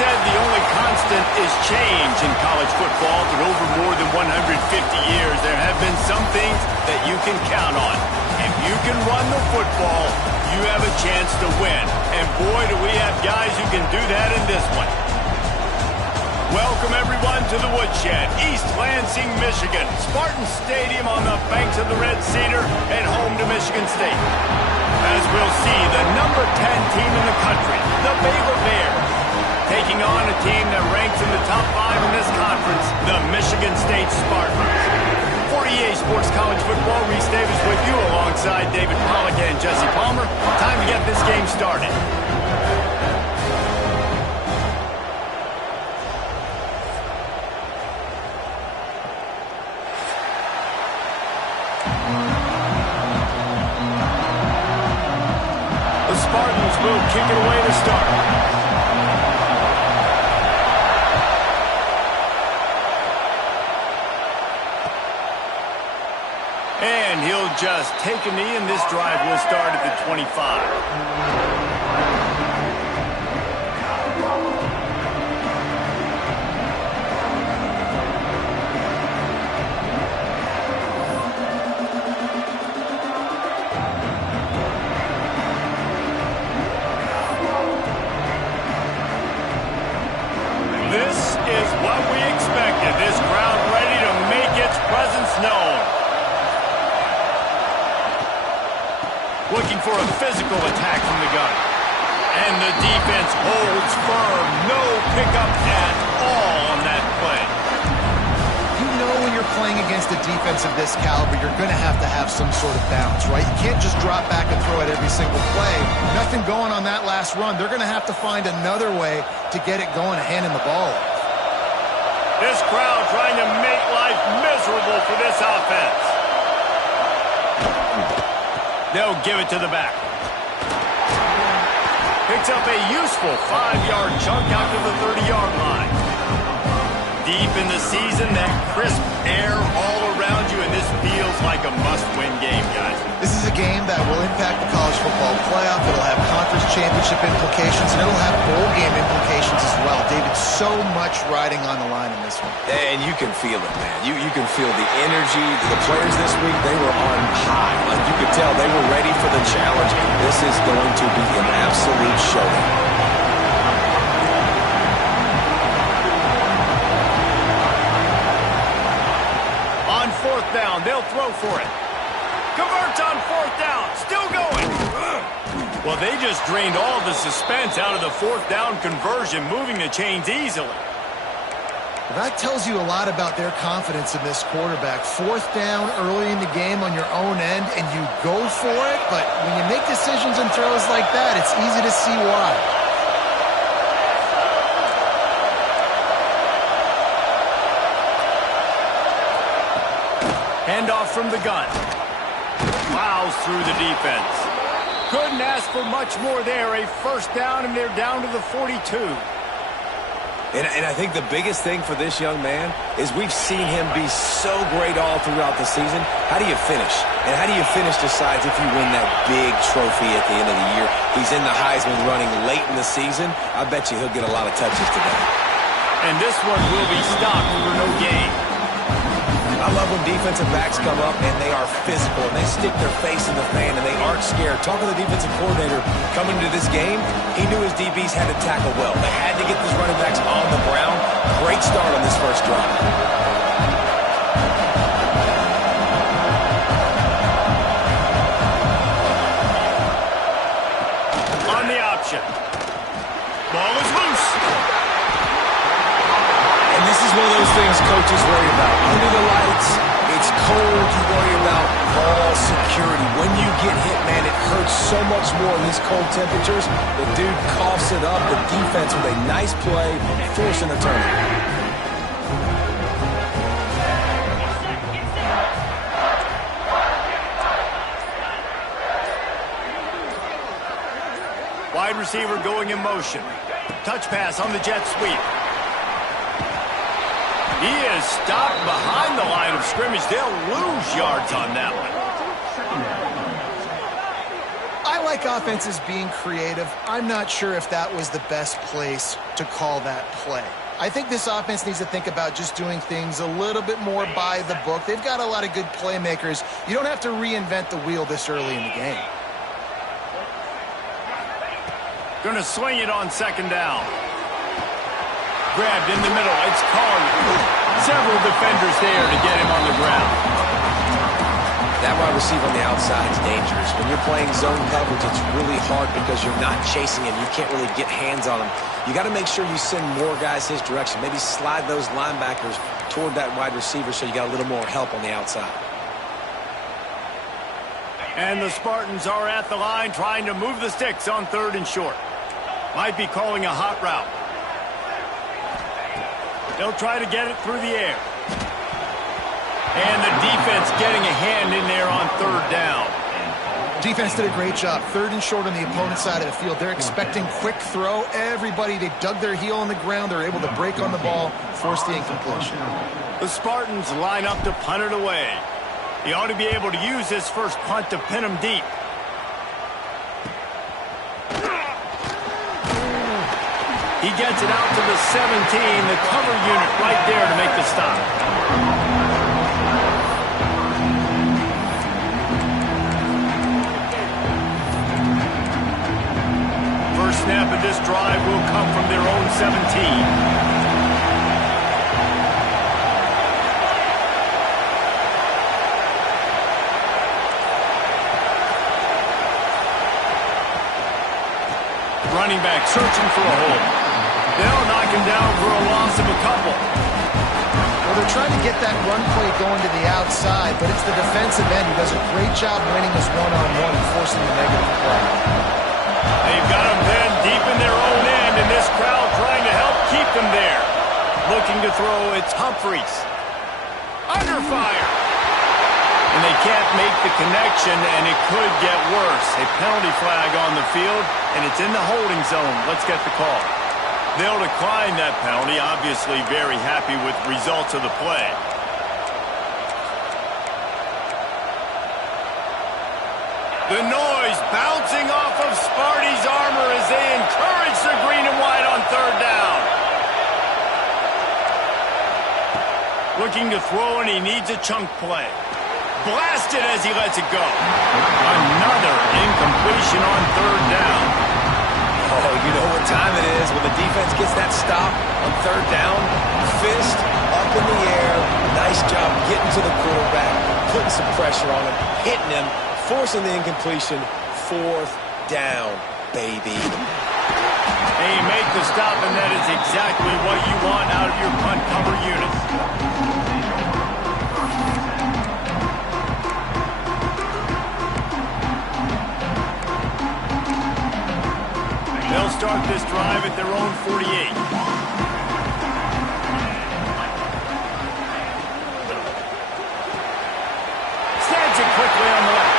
said the only constant is change in college football, but over more than 150 years, there have been some things that you can count on. If you can run the football, you have a chance to win. And boy, do we have guys who can do that in this one. Welcome, everyone, to the Woodshed, East Lansing, Michigan. Spartan Stadium on the banks of the Red Cedar and home to Michigan State. As we'll see, the number 10 team in the country, the Baylor Bears, taking on a team that ranks in the top 5 in this conference, the Michigan State Spartans. For EA Sports College Football, Reese Davis with you alongside David Pollack and Jesse Palmer. Time to get this game started. The Spartans will kick it away to start. And he'll just take a knee, and this drive will start at the 25. This is what we expected. This crowd ready to make its presence known. Looking for a physical attack from the gun. And the defense holds firm. No pickup at all on that play. You know when you're playing against a defense of this caliber, you're going to have some sort of balance, right? You can't just drop back and throw it every single play. Nothing going on that last run. They're going to have to find another way to get it going and handing the ball off. This crowd trying to make life miserable for this offense. They'll give it to the back. Picks up a useful 5-yard chunk out to the 30-yard line. Deep in the season, that crisp air all around you, and this feels like a must-win game, guys. This is a game that will impact the college football playoff. It'll have conference championship implications, and it'll have bowl game implications as well. David, so much riding on the line in this one. And you can feel it, man. You can feel the energy. The players this week, they were on high. Like you could tell, they were ready for the challenge. This is going to be an absolute showdown. Fourth down, they'll throw for it. Converts on fourth down, still going. Well, they just drained all the suspense out of the fourth down conversion, moving the chains easily. That tells you a lot about their confidence in this quarterback. Fourth down early in the game on your own end, and you go for it, but when you make decisions and throws like that, it's easy to see why. Handoff from the gun. Plows through the defense. Couldn't ask for much more there. A first down, and they're down to the 42. And I think the biggest thing for this young man is we've seen him be so great all throughout the season. How do you finish? And how do you finish decides if you win that big trophy at the end of the year. He's in the Heisman running late in the season. I bet you he'll get a lot of touches today. And this one will be stopped for no gain. I love when defensive backs come up and they are physical and they stick their face in the fan and they aren't scared. Talking to the defensive coordinator coming into this game, he knew his DBs had to tackle well. They had to get these running backs on the ground. Great start on this first drive. On the option. Ball is loose. And this is one of those things coaches worry about. Under the lights, it's cold. You worry about ball security. When you get hit, man, it hurts so much more in these cold temperatures. The dude coughs it up. The defense with a nice play, forcing a turnover. Wide receiver going in motion. Touch pass on the jet sweep. He is stopped behind the line of scrimmage. They'll lose yards on that one. I like offenses being creative. I'm not sure if that was the best place to call that play. I think this offense needs to think about just doing things a little bit more by the book. They've got a lot of good playmakers. You don't have to reinvent the wheel this early in the game. Going to swing it on second down. Grabbed in the middle. It's Collier. Several defenders there to get him on the ground. That wide receiver on the outside is dangerous. When you're playing zone coverage, it's really hard because you're not chasing him. You can't really get hands on him. You got to make sure you send more guys his direction. Maybe slide those linebackers toward that wide receiver so you got a little more help on the outside. And the Spartans are at the line trying to move the sticks on 3rd and short. Might be calling a hot route. They'll try to get it through the air. And the defense getting a hand in there on 3rd down. Defense did a great job. 3rd and short on the opponent's side of the field. They're expecting quick throw. Everybody, they dug their heel on the ground. They're able to break on the ball, force the incompletion. The Spartans line up to punt it away. He ought to be able to use his first punt to pin him deep. He gets it out to the 17, the cover unit right there to make the stop. First snap of this drive will come from their own 17. Running back searching for a hole. They'll knock him down for a loss of a couple. Well, they're trying to get that run play going to the outside, but it's the defensive end who does a great job winning this one-on-one and forcing the negative play. They've got him pinned deep in their own end, and this crowd trying to help keep them there. Looking to throw, it's Humphries. Under fire. And they can't make the connection, and it could get worse. A penalty flag on the field, and it's in the holding zone. Let's get the call. They'll decline that penalty, obviously very happy with results of the play. The noise bouncing off of Sparty's armor as they encourage the green and white on 3rd down. Looking to throw, and he needs a chunk play. Blasted as he lets it go. Another incompletion on 3rd down. Oh, you know what time it is when the defense gets that stop on 3rd down. Fist up in the air. Nice job getting to the quarterback, putting some pressure on him, hitting him, forcing the incompletion. 4th down, baby. And you make the stop, and that is exactly what you want out of your punt cover unit. They'll start this drive at their own 48. Stands it quickly on the left.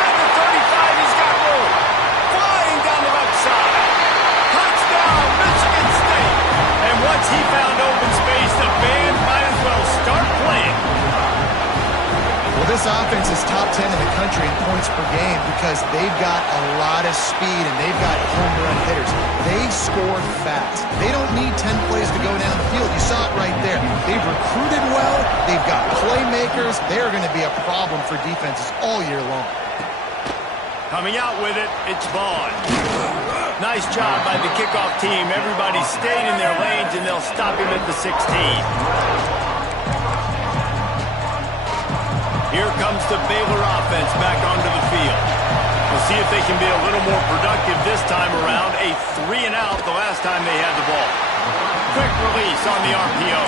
At the 35, he's got room. Flying down the left side. Touchdown, Michigan State. And once he found open space, the band might as well start playing. Well, this offense is top 10 in the country in points per game because they've got a lot of speed and they've got home run hitters. They score fast. They don't need 10 plays to go down the field. You saw it right there. They've recruited well. They've got playmakers. They're going to be a problem for defenses all year long. Coming out with it, it's Vaughn. Nice job by the kickoff team. Everybody stayed in their lanes, and they'll stop him at the 16. Here comes the Baylor offense back onto the field. We'll see if they can be a little more productive this time around. A 3-and-out the last time they had the ball. Quick release on the RPO.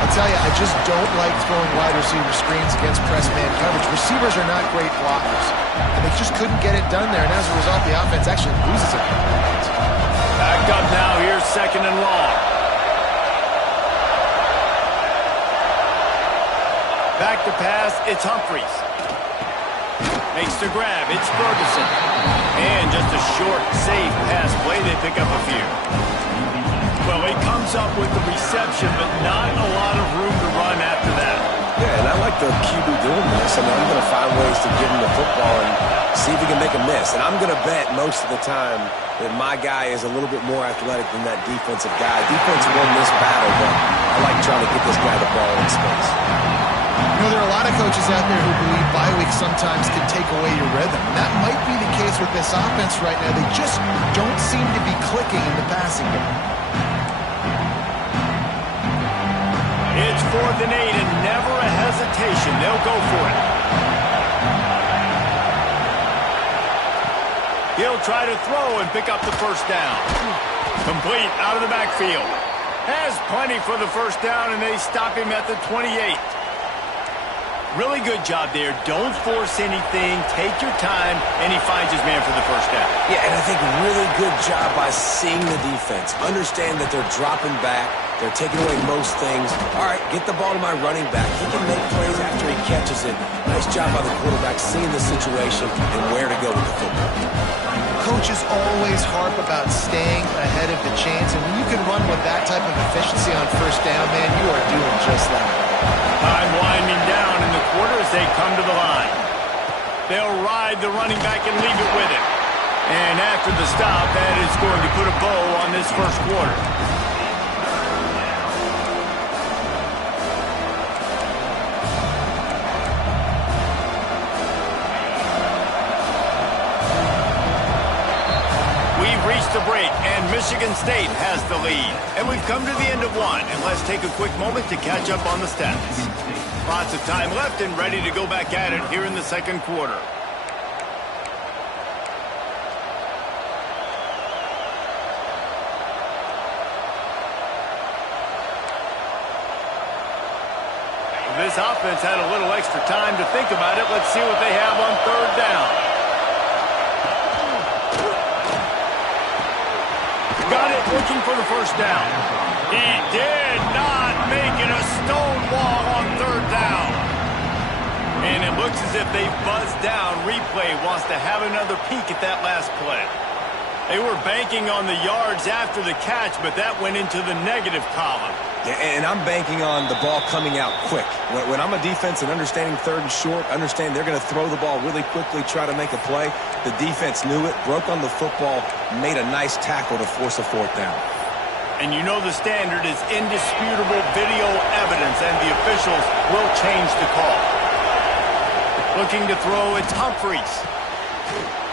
I'll tell you, I just don't like throwing wide receiver screens against press man coverage. Receivers are not great blockers, and they just couldn't get it done there, and as a result, the offense actually loses it. Backed up now, here's 2nd and long. Back to pass, it's Humphries. Makes the grab, it's Ferguson. And just a short, safe pass play, they pick up a few. Well, he comes up with the reception, but not a lot of room to run after that. Yeah, and I like the QB doing this. I mean, I'm going to find ways to give him the football and see if he can make a miss. And I'm going to bet most of the time that my guy is a little bit more athletic than that defensive guy. Defense won this battle, but I like trying to get this guy the ball in space. You know, there are a lot of coaches out there who believe bye week sometimes can take away your rhythm. And that might be the case with this offense right now. They just don't seem to be clicking in the passing game. It's 4th and 8 and never a hesitation. They'll go for it. He'll try to throw and pick up the first down. Complete out of the backfield. Has plenty for the first down, and they stop him at the 28. Really good job there. Don't force anything. Take your time, and he finds his man for the first down. Yeah, and I think really good job by seeing the defense. Understand that they're dropping back. They're taking away most things. All right, get the ball to my running back. He can make plays after he catches it. Nice job by the quarterback seeing the situation and where to go with the football. Coaches always harp about staying ahead of the chains, and when you can run with that type of efficiency on first down, man, you are doing just that. Time winding down in the quarter as they come to the line. They'll ride the running back and leave it with him. And after the stop, that is going to put a bow on this first quarter. The break, and Michigan State has the lead. And we've come to the end of one, and let's take a quick moment to catch up on the stats. Lots of time left and ready to go back at it here in the second quarter. This offense had a little extra time to think about it. Let's see what they have on third down. Got it, looking for the first down. He did not make it a stone wall on third down. And it looks as if they buzzed down. Replay wants to have another peek at that last play. They were banking on the yards after the catch, but that went into the negative column. Yeah, and I'm banking on the ball coming out quick. When I'm a defense and understanding third and short, understand they're going to throw the ball really quickly, try to make a play. The defense knew it, broke on the football, made a nice tackle to force a fourth down. And you know the standard is indisputable video evidence, and the officials will change the call. Looking to throw, it's Humphries.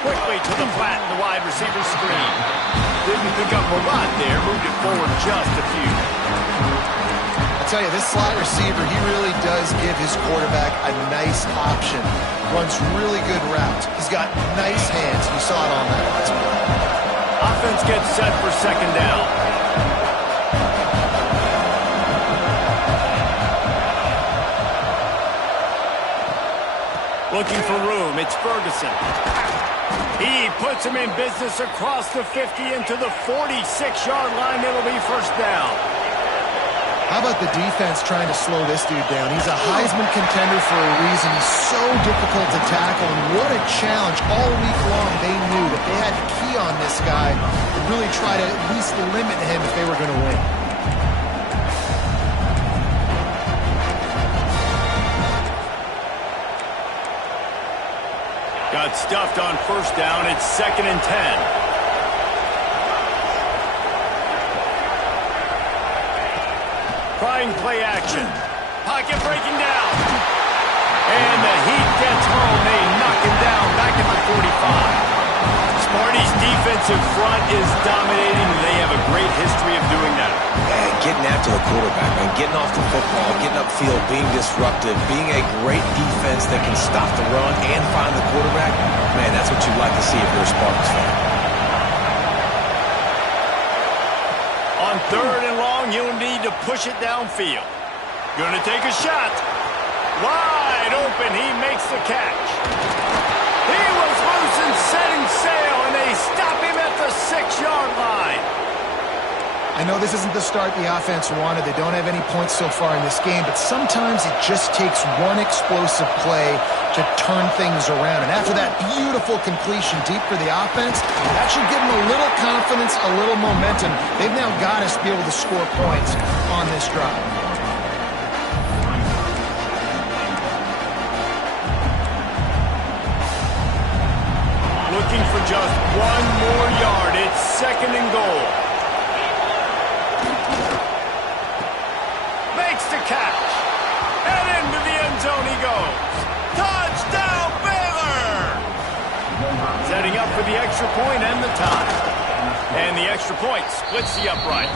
Quickly to the flat, the wide receiver screen. Didn't pick up a lot there, moved it forward just a few. I tell you, this slot receiver, he really does give his quarterback a nice option. Runs really good routes. He's got nice hands. You saw it on that last play. Offense gets set for second down. Looking for room, it's Ferguson. He puts him in business across the 50 into the 46-yard line. It'll be first down. How about the defense trying to slow this dude down? He's a Heisman contender for a reason. He's so difficult to tackle, and what a challenge. All week long, they knew that they had to key on this guy and really try to at least limit him if they were going to win. Got stuffed on first down. It's 2nd and 10. Trying play action. Pocket breaking down. And the heat gets home. They knock him down back at the 45. Sparty's defensive front is dominating. They have a great history of doing that. And getting after the quarterback, man. Getting off the football, getting upfield, being disruptive, being a great defense that can stop the run and find the quarterback. Man, that's what you'd like to see if you're a Spartans fan. On third and long, you'll need to push it downfield. Gonna take a shot. Wide open, he makes the catch. He was loose and setting sail, and they stop him at the 6-yard line. I know this isn't the start the offense wanted. They don't have any points so far in this game, but sometimes it just takes one explosive play to turn things around. And after that beautiful completion deep for the offense, that should give them a little confidence, a little momentum. They've now got us to be able to score points on this drive. Looking for just one more yard. It's second and goal. Makes the catch. And into the end zone he goes. Touchdown, Baylor! Setting up for the extra point and the tie. And the extra point splits the uprights.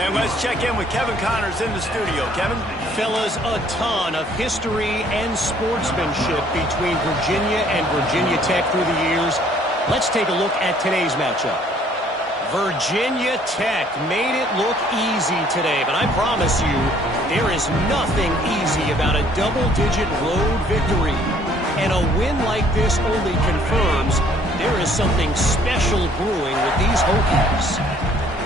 And let's check in with Kevin Connors in the studio. Kevin? Fellas, a ton of history and sportsmanship between Virginia and Virginia Tech through the years. Let's take a look at today's matchup. Virginia Tech made it look easy today, but I promise you, there is nothing easy about a double-digit road victory. And a win like this only confirms there is something special brewing with these Hokies.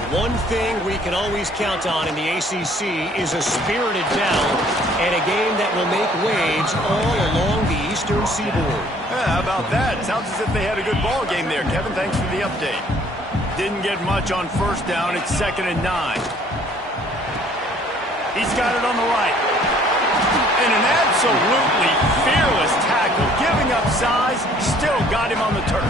One thing we can always count on in the ACC is a spirited battle and a game that will make waves all along the Eastern Seaboard. Yeah, how about that? Sounds as if they had a good ball game there. Kevin, thanks for the update. Didn't get much on first down. It's 2nd and 9. He's got it on the right. And an absolutely fearless tackle, giving up size, still got him on the turf.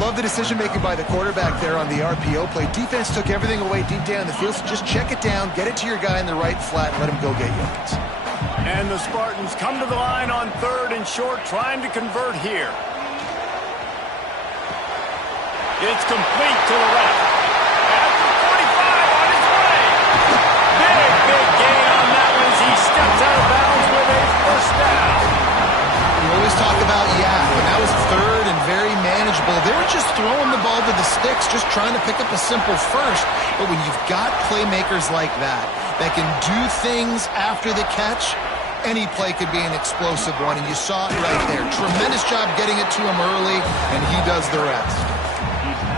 Love the decision-making by the quarterback there on the RPO play. Defense took everything away deep down the field, so just check it down, get it to your guy in the right flat, and let him go get yards. And the Spartans come to the line on 3rd and short, trying to convert here. It's complete to the left. After 45 on his way. Big gain on that one as he steps out of bounds with a first down. We always talk about yak, and that was 3rd and very manageable. They were just throwing the ball to the sticks, just trying to pick up a simple first. But when you've got playmakers like that can do things after the catch, any play could be an explosive one, and you saw it right there. Tremendous job getting it to him early, and he does the rest.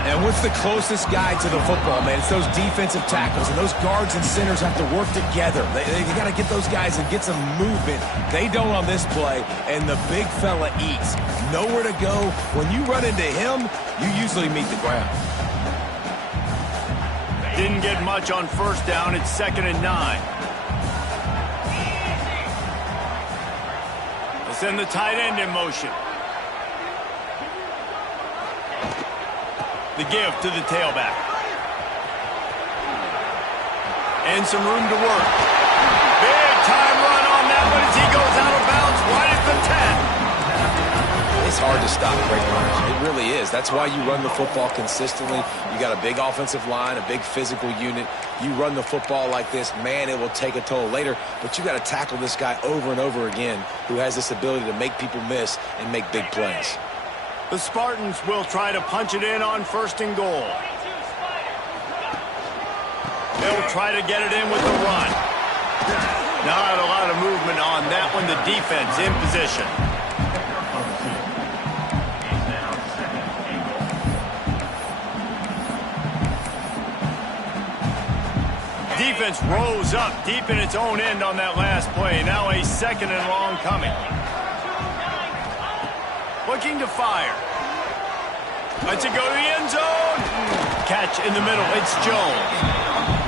And what's the closest guy to the football, man? It's those defensive tackles, and those guards and centers have to work together. They got to get those guys and get some movement. They don't on this play, and the big fella eats. Nowhere to go. When you run into him, you usually meet the ground. Didn't get much on first down. It's 2nd and 9. Let's send the tight end in motion. The give to the tailback. And some room to work. Big time run on that one as he goes out of bounds right at the 10. It's hard to stop great runners. It really is. That's why you run the football consistently. You got a big offensive line, a big physical unit. You run the football like this, man, it will take a toll later. But you got to tackle this guy over and over again who has this ability to make people miss and make big plays. The Spartans will try to punch it in on 1st and goal. They'll try to get it in with the run. Not a lot of movement on that one. The defense in position. Defense rose up deep in its own end on that last play. Now a 2nd and long coming. Looking to fire. Lets it go to the end zone. Catch in the middle. It's Jones.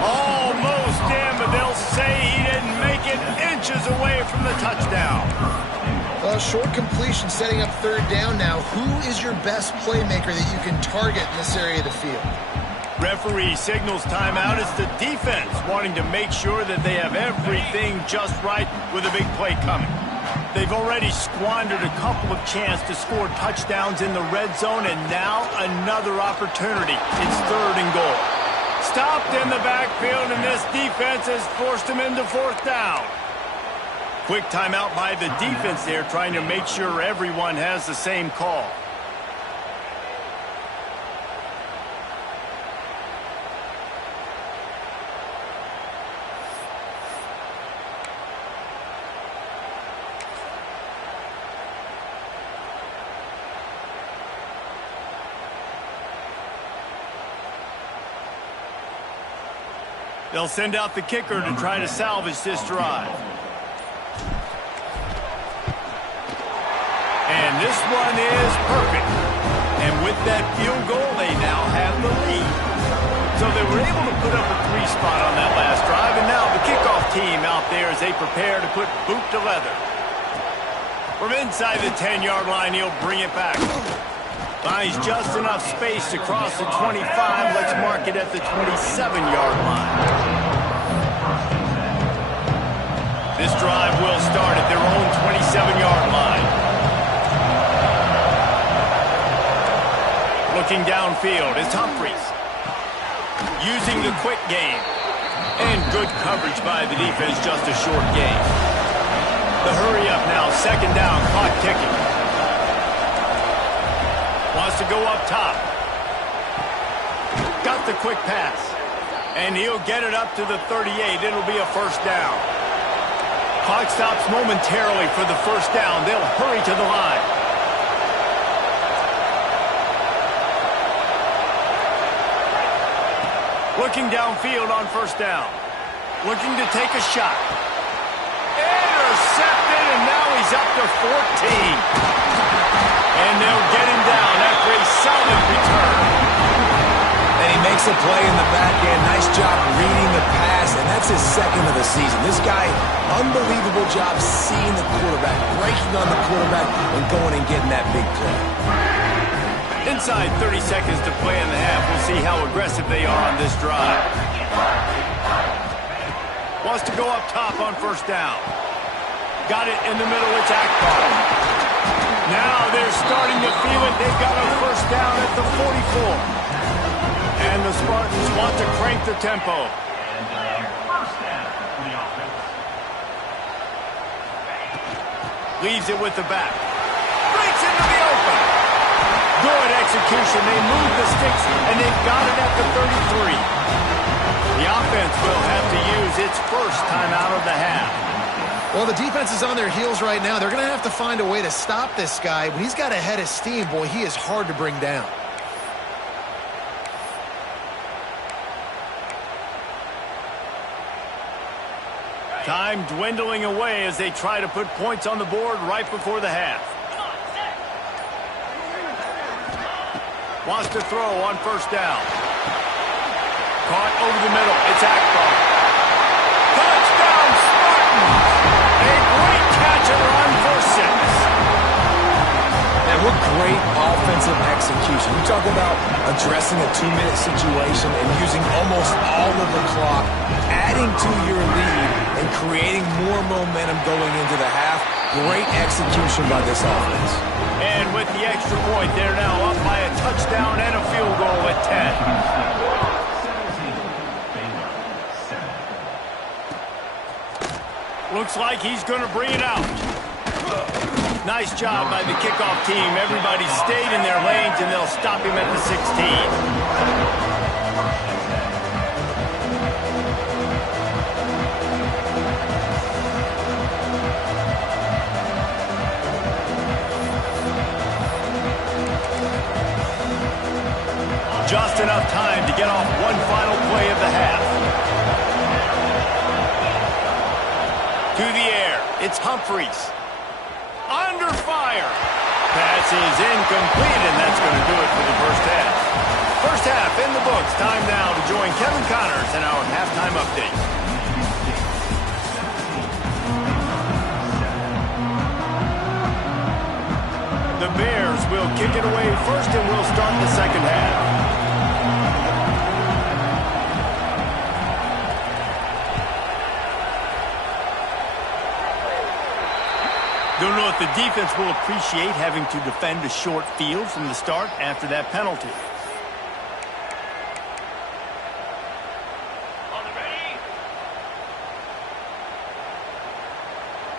Almost in, but they'll say he didn't make it, inches away from the touchdown. Short completion setting up 3rd down now. Who is your best playmaker that you can target in this area of the field? Referee signals timeout. It's the defense wanting to make sure that they have everything just right with a big play coming. They've already squandered a couple of chances to score touchdowns in the red zone, and now another opportunity. It's 3rd and goal. Stopped in the backfield, and this defense has forced him into 4th down. Quick timeout by the defense there, trying to make sure everyone has the same call. They'll send out the kicker to try to salvage this drive. And this one is perfect. And with that field goal, they now have the lead. So they were able to put up a 3 spot on that last drive, and now the kickoff team out there as they prepare to put boot to leather. From inside the 10-yard line, he'll bring it back. Finds just enough space to cross the 25. Let's mark it at the 27-yard line. This drive will start at their own 27-yard line. Looking downfield is Humphries. Using the quick game. And good coverage by the defense, just a short game. The hurry up now, second down, clock ticking. Wants to go up top. Got the quick pass. And he'll get it up to the 38. It'll be a first down. Clock stops momentarily for the first down. They'll hurry to the line. Looking downfield on first down. Looking to take a shot. Intercepted, and now he's up to 14. And they'll get him down after a solid return. And he makes a play in the back end. Nice job reading the pass, and that's his second of the season. This guy, unbelievable job seeing the quarterback, breaking on the quarterback, and going and getting that big play. Inside 30 seconds to play in the half. We'll see how aggressive they are on this drive. Wants to go up top on first down. Got it in the middle. It's Akbar. Now they're starting to feel it. They've got a first down at the 44. And the Spartans want to crank the tempo. Leaves it with the back. Breaks into the open. Good execution. They move the sticks, and they've got it at the 33. The offense will have to use its first timeout of the half. Well, the defense is on their heels right now. They're going to have to find a way to stop this guy. When he's got a head of steam, boy, he is hard to bring down. Time dwindling away as they try to put points on the board right before the half. Wants to throw on first down. Caught over the middle. It's Akbar. Touchdown, Spartans! A great catch and run for 6. Man, what great offensive execution. You talk about addressing a 2-minute situation and using almost all of the clock, adding to your lead, and creating more momentum going into the half. Great execution by this offense. And with the extra point, they're now up by a touchdown and a field goal at 10. Looks like he's going to bring it out. Nice job by the kickoff team. Everybody stayed in their lanes, and they'll stop him at the 16. Just enough time to get off one final play of the half. To the air, it's Humphries. Under fire. Pass is incomplete, and that's going to do it for the first half. First half in the books. Time now to join Kevin Connors in our halftime update. The Bears will kick it away first, and we'll start the second half. Don't know if the defense will appreciate having to defend a short field from the start after that penalty. On the ready.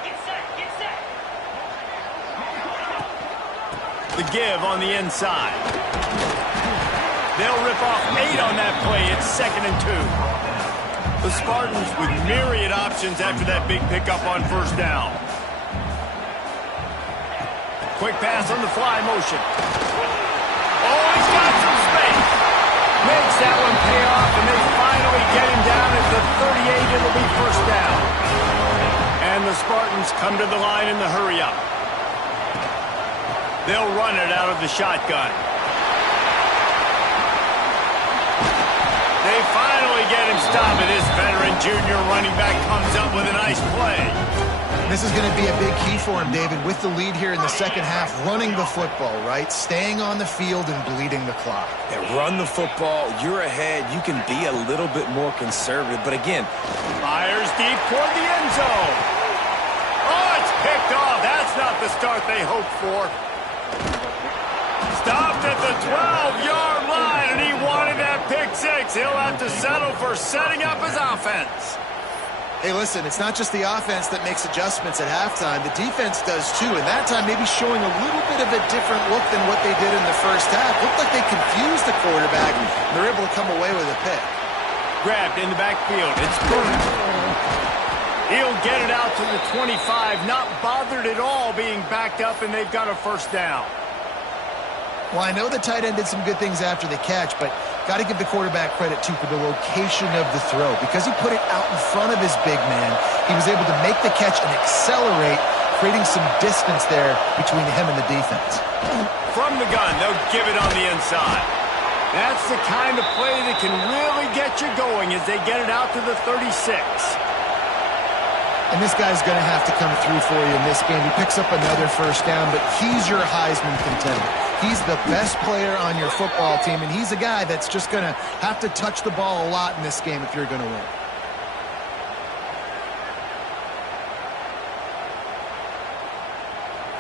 Get set, get set. The give on the inside. They'll rip off 8 on that play. It's 2nd and 2. The Spartans with myriad options after that big pickup on first down. Quick pass on the fly motion. Oh, he's got some space. Makes that one pay off, and they finally get him down at the 38. It'll be first down. And the Spartans come to the line in the hurry up. They'll run it out of the shotgun. They finally get him stopped, and this veteran junior running back comes up with a nice play. This is going to be a big key for him, David, with the lead here in the second half, running the football, right? Staying on the field and bleeding the clock. Yeah, run the football. You're ahead. You can be a little bit more conservative. But again, Fires deep toward the end zone. Oh, it's picked off. That's not the start they hoped for. Stopped at the 12-yard line, and he wanted that pick six. He'll have to settle for setting up his offense. Hey, listen, it's not just the offense that makes adjustments at halftime. The defense does too, and that time maybe showing a little bit of a different look than what they did in the first half. Looked like they confused the quarterback, and they're able to come away with a pick. Grabbed in the backfield. It's Burton. He'll get it out to the 25, not bothered at all being backed up, and they've got a first down. Well, I know the tight end did some good things after the catch, but got to give the quarterback credit, too, for the location of the throw. Because he put it out in front of his big man, he was able to make the catch and accelerate, creating some distance there between him and the defense. From the gun, they'll give it on the inside. That's the kind of play that can really get you going as they get it out to the 36. And this guy's going to have to come through for you in this game. He picks up another first down, but he's your Heisman contender. He's the best player on your football team, and he's a guy that's just going to have to touch the ball a lot in this game if you're going to win.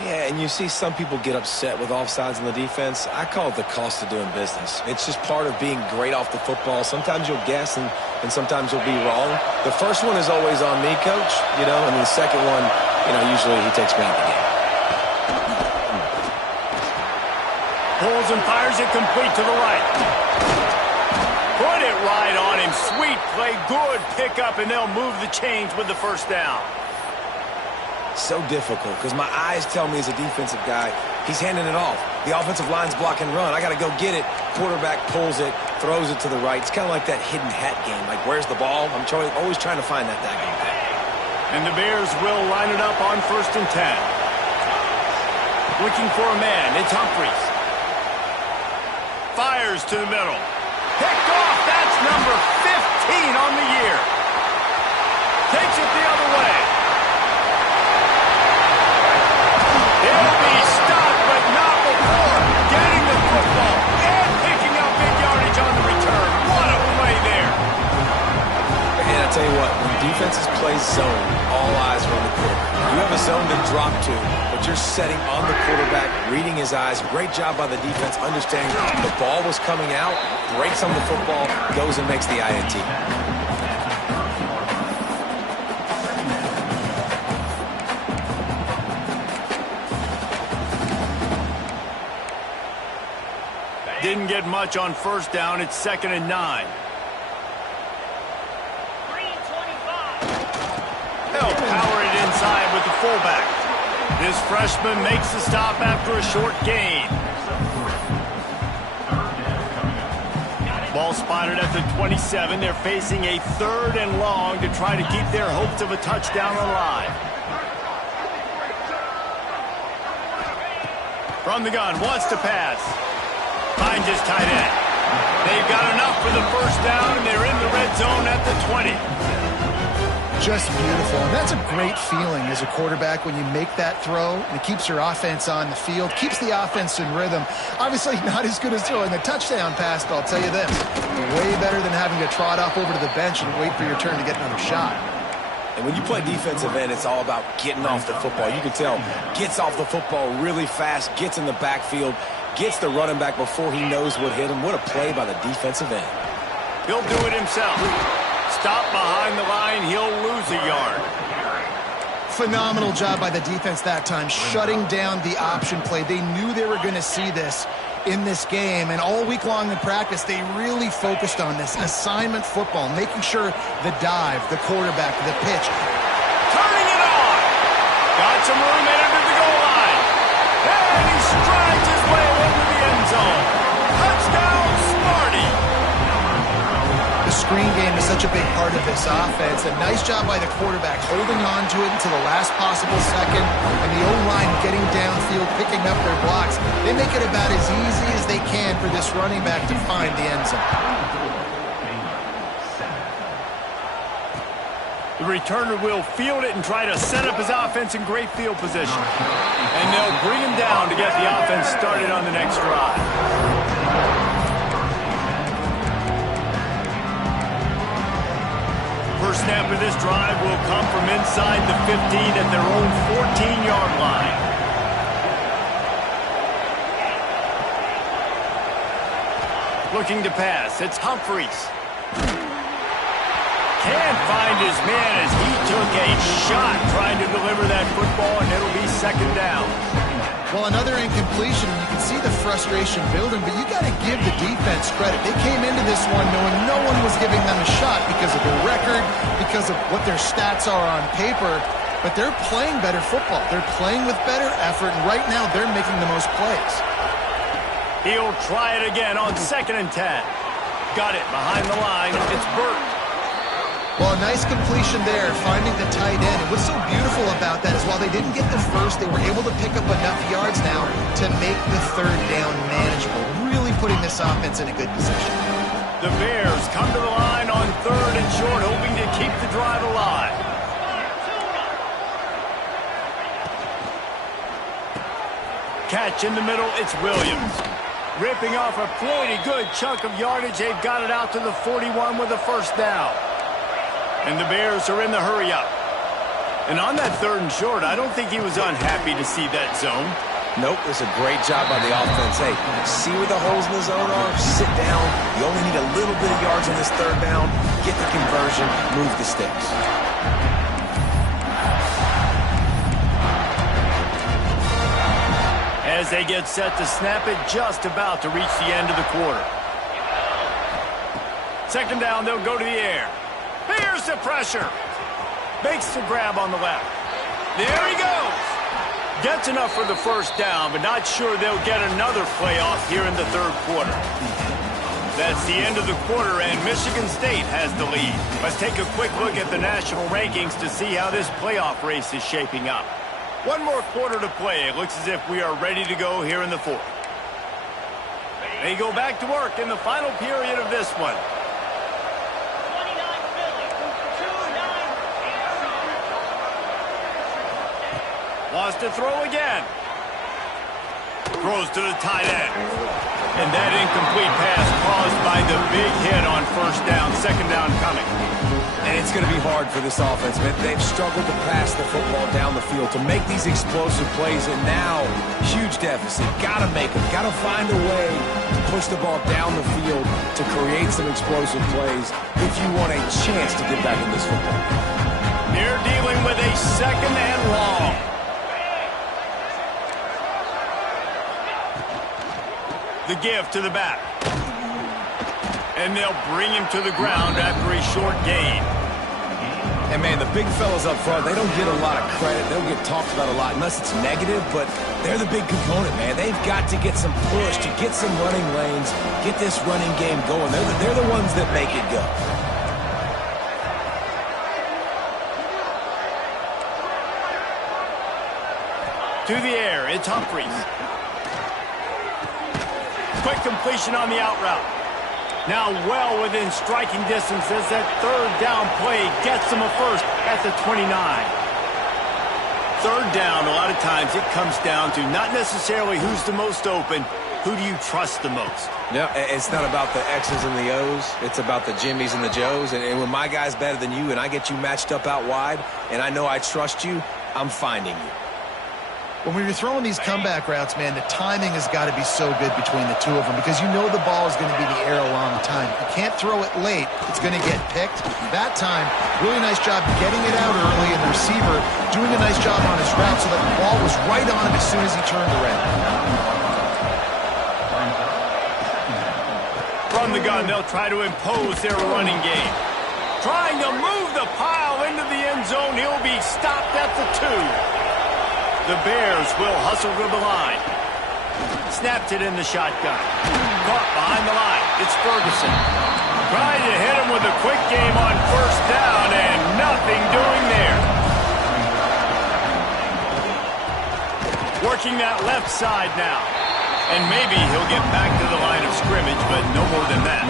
yeah, and you see some people get upset with offsides in the defense. I call it the cost of doing business. It's just part of being great off the football. Sometimes you'll guess, and sometimes you'll be wrong. The first one is always on me, Coach, and the second one, usually he takes me out of the game. Pulls and fires it complete to the right. Put it right on him. Sweet play, good pickup, and they'll move the chains with the first down. So difficult because my eyes tell me as a defensive guy, he's handing it off. The offensive line's block and run. I got to go get it. Quarterback pulls it, throws it to the right. It's kind of like that hidden hat game. Like, where's the ball? I'm always trying to find that daggone thing. And the Bears will line it up on 1st and 10. Looking for a man. It's Humphries. Fires to the middle. Picked off. That's number 15 on the year. Takes it the other way. He'll be stopped, but not before getting the football and picking up big yardage on the return. What a play there. And I tell you what, when defenses play zone, all eyes are on the quarterback. You have a zone to drop to, but you're setting on the quarterback, reading his eyes. Great job by the defense, understanding the ball was coming out, breaks on the football, goes and makes the INT. Didn't get much on first down. It's 2nd and 9. They'll power it inside with the fullback. This freshman makes the stop after a short gain. Ball spotted at the 27. They're facing a 3rd and long to try to keep their hopes of a touchdown alive. From the gun, wants to pass. Finds his tight end. They've got enough for the first down, and they're in the red zone at the 20. Just beautiful. And that's a great feeling as a quarterback when you make that throw, and it keeps your offense on the field, keeps the offense in rhythm. Obviously not as good as throwing a touchdown pass, but I'll tell you this, way better than having to trot off over to the bench and wait for your turn to get another shot. And when you play defensive end, it's all about getting off the football. You can tell, gets off the football really fast, gets in the backfield, gets the running back before he knows what hit him. What a play by the defensive end. He'll do it himself. Stop behind the line, he'll lose a yard. Phenomenal job by the defense that time, shutting down the option play. They knew they were going to see this in this game, and all week long in practice, they really focused on this assignment football, making sure the dive, the quarterback, the pitch. Turning it on. Got some room headed to the goal line. And he strides his way into the end zone. Touchdown, Smarty. The screen game is such a big part of this offense. A nice job by the quarterback holding on to it until the last possible second, and the O-line getting downfield, picking up their blocks. They make it about as easy as they can for this running back to find the end zone. The returner will field it and try to set up his offense in great field position. And they'll bring him down to get the offense started on the next drive. First snap of this drive will come from inside the 15 at their own 14-yard line. Looking to pass, it's Humphries. Can't find his man as he took a shot trying to deliver that football, and it'll be second down. Well, another incompletion, and you can see the frustration building, but you got to give the defense credit. They came into this one knowing no one was giving them a shot because of their record, because of what their stats are on paper, but they're playing better football. They're playing with better effort, and right now they're making the most plays. He'll try it again on 2nd and 10. Got it behind the line. It's Burt. Well, a nice completion there, finding the tight end. And what's so beautiful about that is while they didn't get the first, they were able to pick up enough yards now to make the third down manageable, really putting this offense in a good position. The Bears come to the line on 3rd and short, hoping to keep the drive alive. Catch in the middle, it's Williams. Ripping off a pretty good chunk of yardage. They've got it out to the 41 with a first down. And the Bears are in the hurry-up. And on that 3rd and short, I don't think he was unhappy to see that zone. Nope, it's a great job by the offense. Hey, see where the holes in the zone are? Sit down. You only need a little bit of yards on this 3rd down. Get the conversion. Move the sticks. As they get set to snap it, just about to reach the end of the quarter. 2nd down, they'll go to the air. Here's the pressure. Makes the grab on the left. There he goes. Gets enough for the first down, but not sure they'll get another playoff here in the 3rd quarter. That's the end of the quarter, and Michigan State has the lead. Let's take a quick look at the national rankings to see how this playoff race is shaping up. One more quarter to play. It looks as if we are ready to go here in the 4th. They go back to work in the final period of this one. Lost to throw again. Throws to the tight end. And that incomplete pass caused by the big hit on 1st down, 2nd down coming. And it's going to be hard for this offense, man. They've struggled to pass the football down the field to make these explosive plays, and now, huge deficit. Got to make them. Got to find a way to push the ball down the field to create some explosive plays if you want a chance to get back in this football game. They're dealing with a 2nd and long. The give to the back. And they'll bring him to the ground after a short gain. And, man, the big fellas up front, they don't get a lot of credit. They don't get talked about a lot unless it's negative, but they're the big component, man. They've got to get some push, to get some running lanes, get this running game going. They're the ones that make it go. To the air, it's Humphries. Quick completion on the out route. Now well within striking distance as that 3rd down play gets them a first at the 29. 3rd down, a lot of times it comes down to not necessarily who's the most open, who do you trust the most? Yeah, it's not about the X's and the O's. It's about the Jimmys and the Joes. And when my guy's better than you and I get you matched up out wide and I know I trust you, I'm finding you. When we were throwing these comeback routes, man, the timing has got to be so good between the two of them because you know the ball is going to be in the air a long time. You can't throw it late. It's going to get picked. That time, really nice job getting it out early, and the receiver doing a nice job on his route so that the ball was right on him as soon as he turned around. From the gun, they'll try to impose their running game. Trying to move the pile into the end zone. He'll be stopped at the 2. The Bears will hustle to the line. Snapped it in the shotgun. Caught behind the line. It's Ferguson. Trying to hit him with a quick game on 1st down, and nothing doing there. Working that left side now. And maybe he'll get back to the line of scrimmage, but no more than that.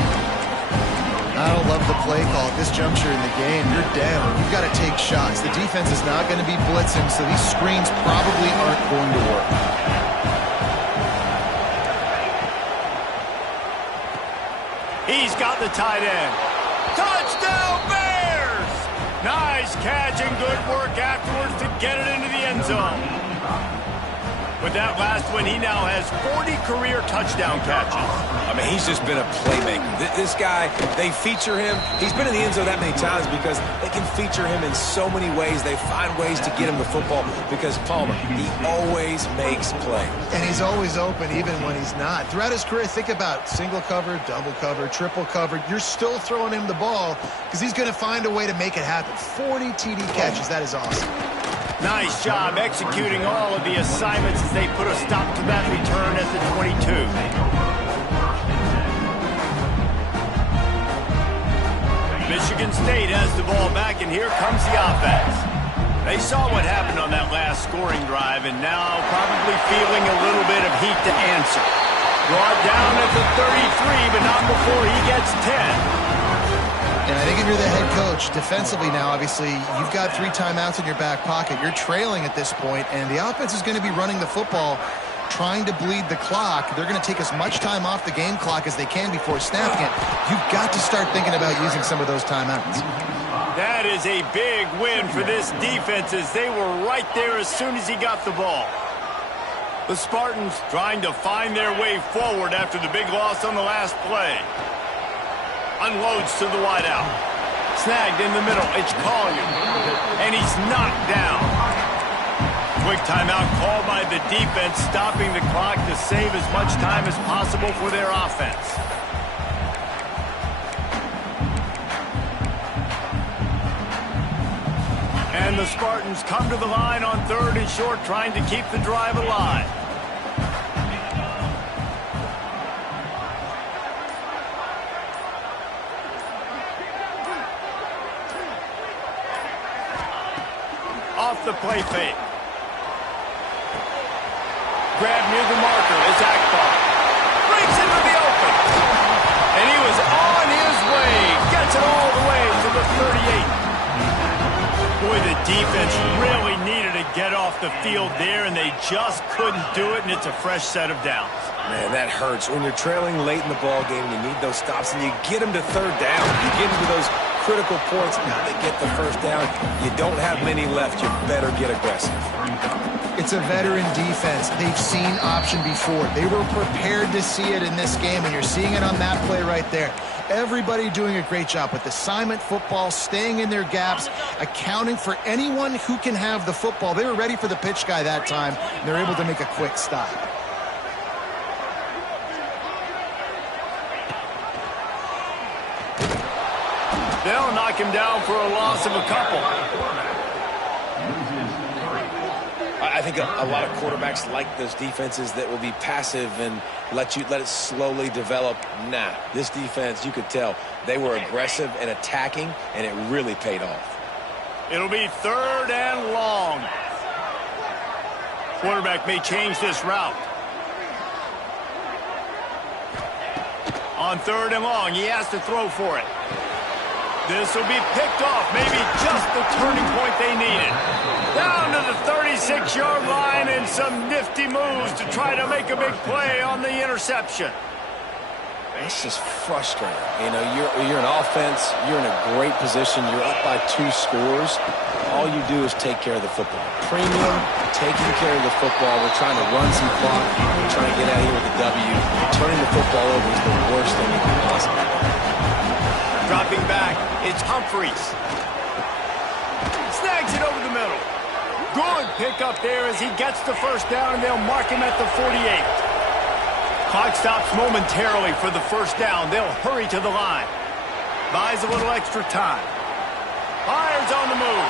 I don't love the play call at this juncture in the game. You're down. You've got to take shots. The defense is not going to be blitzing, so these screens probably aren't going to work. He's got the tight end. Touchdown, Bears! Nice catch and good work afterwards to get it into the end zone. With that last one, he now has 40 career touchdown catches. I mean, he's just been a playmaker. This guy, they feature him. He's been in the end zone that many times because they can feature him in so many ways. They find ways to get him the football because, Palmer, he always makes plays. And he's always open even when he's not. Throughout his career, think about single cover, double cover, triple cover. You're still throwing him the ball because he's going to find a way to make it happen. 40 TD catches. That is awesome. Nice job executing all of the assignments as they put a stop to that return at the 22. Michigan State has the ball back, and here comes the offense. They saw what happened on that last scoring drive, and now probably feeling a little bit of heat to answer. Brought down at the 33, but not before he gets 10. And I think if you're the head coach, defensively now, obviously, you've got 3 timeouts in your back pocket. You're trailing at this point, and the offense is going to be running the football, trying to bleed the clock. They're going to take as much time off the game clock as they can before snapping it. You've got to start thinking about using some of those timeouts. That is a big win for this defense as they were right there as soon as he got the ball. The Spartans trying to find their way forward after the big loss on the last play. Unloads to the wideout. Snagged in the middle. It's Collier. And he's knocked down. Quick timeout called by the defense, stopping the clock to save as much time as possible for their offense. And the Spartans come to the line on 3rd and short, trying to keep the drive alive. Off the play fake. Grab near the marker is Akbar. Breaks into the open. And he was on his way. Gets it all the way to the 38. Boy, the defense really needed to get off the field there, and they just couldn't do it, and it's a fresh set of downs. Man, that hurts. When you're trailing late in the ball game, you need those stops, and you get them to 3rd down. You get into those critical points. Now they get the 1st down. You don't have many left. You better get aggressive. It's a veteran defense. They've seen option before. They were prepared to see it in this game, and you're seeing it on that play right there. Everybody doing a great job with assignment football, staying in their gaps, accounting for anyone who can have the football. They were ready for the pitch guy that time, and they're able to make a quick stop. They'll knock him down for a loss of a couple. I think a lot of quarterbacks like those defenses that will be passive and let it slowly develop. Nah, this defense, you could tell, they were aggressive and attacking, and it really paid off. It'll be 3rd and long. Quarterback may change this route. On 3rd and long, he has to throw for it. This will be picked off, maybe just the turning point they needed. Down to the 36-yard line and some nifty moves to try to make a big play on the interception. It's just frustrating. You know, you're an offense, you're in a great position, you're up by 2 scores. All you do is take care of the football. Premium, taking care of the football. We're trying to run some clock. We're trying to get out of here with a W. Turning the football over is the worst thing you can possibly do. Dropping back, it's Humphreys. Snags it over the middle. Good pickup there as he gets the 1st down, and they'll mark him at the 48. Clock stops momentarily for the 1st down. They'll hurry to the line. Buys a little extra time. Fires on the move.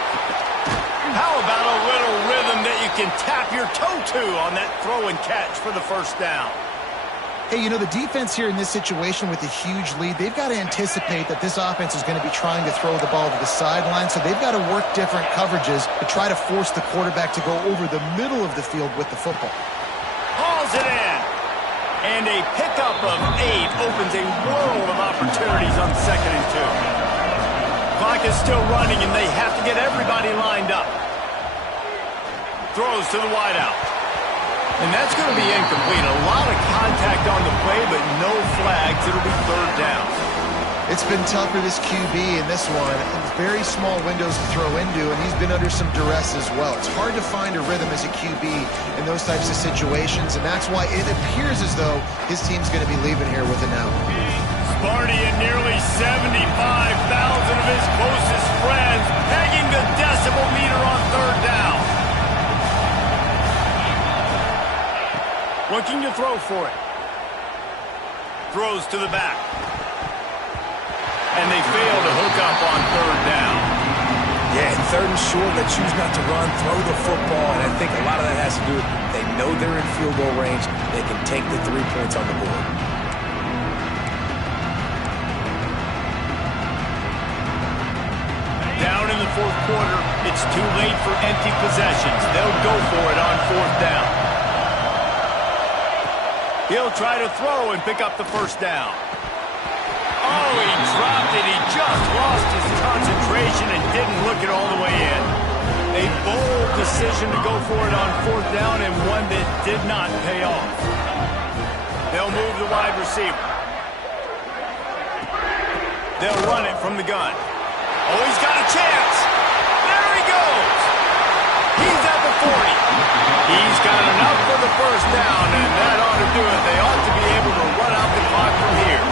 How about a little rhythm that you can tap your toe to on that throw and catch for the 1st down? Hey, you know, the defense here in this situation with a huge lead, they've got to anticipate that this offense is going to be trying to throw the ball to the sideline, so they've got to work different coverages to try to force the quarterback to go over the middle of the field with the football. Hauls it in. And a pickup of 8 opens a world of opportunities on 2nd and 2. Clock is still running, and they have to get everybody everybody lined up. Throws to the wideout. And that's going to be incomplete. A lot of contact on the play, but no flags. It'll be third down. It's been tough for this QB in this one. Very small windows to throw into, and he's been under some duress as well. It's hard to find a rhythm as a QB in those types of situations, and that's why it appears as though his team's going to be leaving here with an out. Sparty and nearly 75,000 of his closest friends pegging the decibel meter on third down. Looking to throw for it. Throws to the back. And they fail to hook up on third down. Yeah, third and short, they choose not to run, throw the football, and I think a lot of that has to do with they know they're in field goal range. They can take the 3 points on the board. Down in the fourth quarter, it's too late for empty possessions. They'll go for it on fourth down. He'll try to throw and pick up the first down. Oh, he dropped it. He just lost his concentration and didn't look it all the way in. A bold decision to go for it on fourth down and one that did not pay off. They'll move the wide receiver. They'll run it from the gun. Oh, he's got a chance. There he goes. He's at the 40. He's got enough for the first down, and that ought to do it. They ought to be able to run out the clock from here.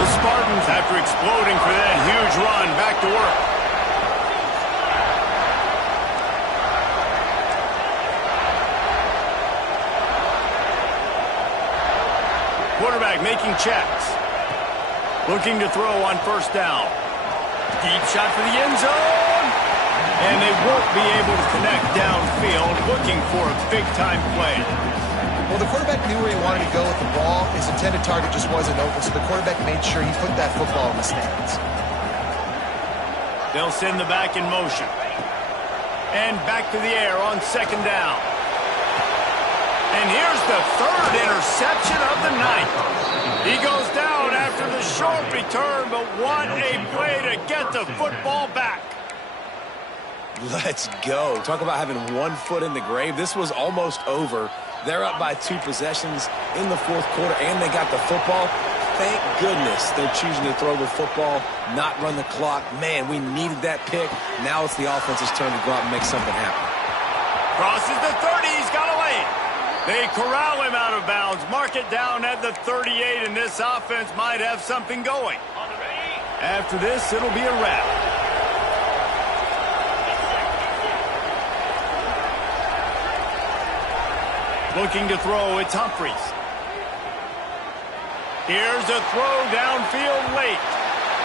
The Spartans, after exploding for that huge run, back to work. Quarterback making checks. Looking to throw on first down. Deep shot for the end zone. And they won't be able to connect downfield, looking for a big-time play. Well, the quarterback knew where he wanted to go with the ball. His intended target just wasn't open, so the quarterback made sure he put that football in the stands. They'll send the back in motion. And back to the air on second down. And here's the third interception of the night. He goes down after the short return, but what a play to get the football back. Let's go. Talk about having 1 foot in the grave. This was almost over. They're up by 2 possessions in the fourth quarter, and they got the football. Thank goodness they're choosing to throw the football, not run the clock. Man, we needed that pick. Now it's the offense's turn to go out and make something happen. Crosses the 30. He's got a lane. They corral him out of bounds. Mark it down at the 38, and this offense might have something going. After this, it'll be a wrap. Looking to throw, it's Humphries. Here's a throw downfield late.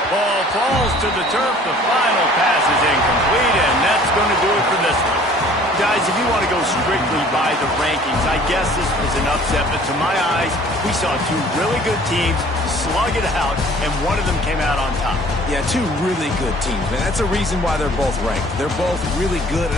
Ball falls to the turf. The final pass is incomplete, and that's going to do it for this one. Guys, if you want to go strictly by the rankings, I guess this was an upset, but to my eyes, we saw 2 really good teams slug it out, and one of them came out on top. Yeah, 2 really good teams, man. That's a reason why they're both ranked. They're both really good.